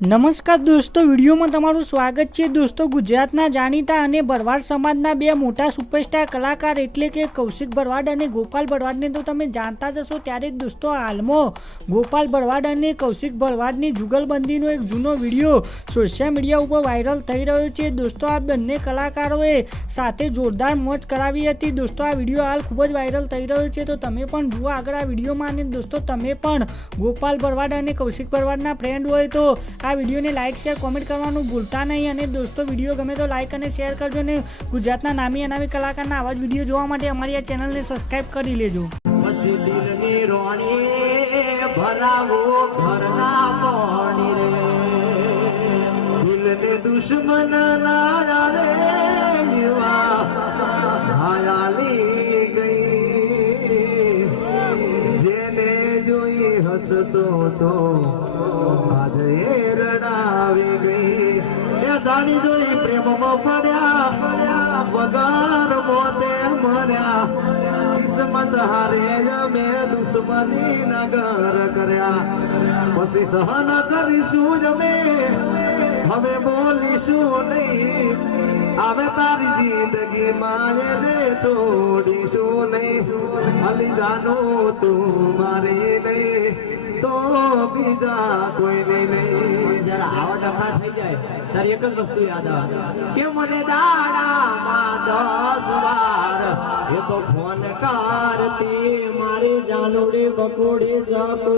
નમસ્કાર દોસ્તો, વિડીયોમાં તમારું સ્વાગત છે. દોસ્તો, ગુજરાતના જાણીતા અને ભરવાડ સમાજના બે મોટા સુપરસ્ટાર કલાકાર એટલે કે કૌશિક ભરવાડ અને ગોપાલ ભરવાડને તો તમે જાણતા જ હશો ત્યારે દોસ્તો હાલમાં ગોપાલ ભરવાડ અને કૌશિક ભરવાડની જુગલબંધીનો એક જૂનો વીડિયો સોશિયલ મીડિયા ઉપર વાયરલ થઈ રહ્યો છે. દોસ્તો, આ બંને કલાકારોએ સાથે જોરદાર મોજ કરાવી હતી. દોસ્તો, આ વીડિયો હાલ ખૂબ જ વાયરલ થઈ રહ્યો છે. તો તમે પણ જુઓ આગળ આ વિડીયોમાં અને દોસ્તો, તમે પણ ગોપાલ ભરવાડ અને કૌશિક ભરવાડના ફ્રેન્ડ હોય તો આ વિડીયોને લાઇક શેર કોમેન્ટ કરવાનું ભૂલતા નહીં અને દોસ્તો, વીડિયો ગમે તો લાઇક અને શેર કરજો અને ગુજરાતના નામી અનામી કલાકારના આવા જ વીડિયો જોવા માટે અમારી આ ચેનલને સબસ્ક્રાઈબ કરી લેજો. દુશ્મન ના રે. જોઈ હસતો તો આજે રડાવી ગઈ. એ દાણી જોઈ પ્રેમમાં પડ્યા. વગર મોતે મર્યા. કિસ્મત હારે અમે દુશ્મની નગર કર્યા. પછી સહન કરીશું જ અમે. હવે બોલીશું નહીં. હવે તારી જિંદગી રે છોડીશું નહીં. અલી જાનો તું મારી નહીં. તો બીજા કોઈને નહીં જરા આવા ડખા થઈ જાય તારી એક જ વસ્તુ યાદ આવે. કે મને દાડામાં દસ વાર એ તો ફોન કરતી મારી જાનુડી બકોડી જાકુ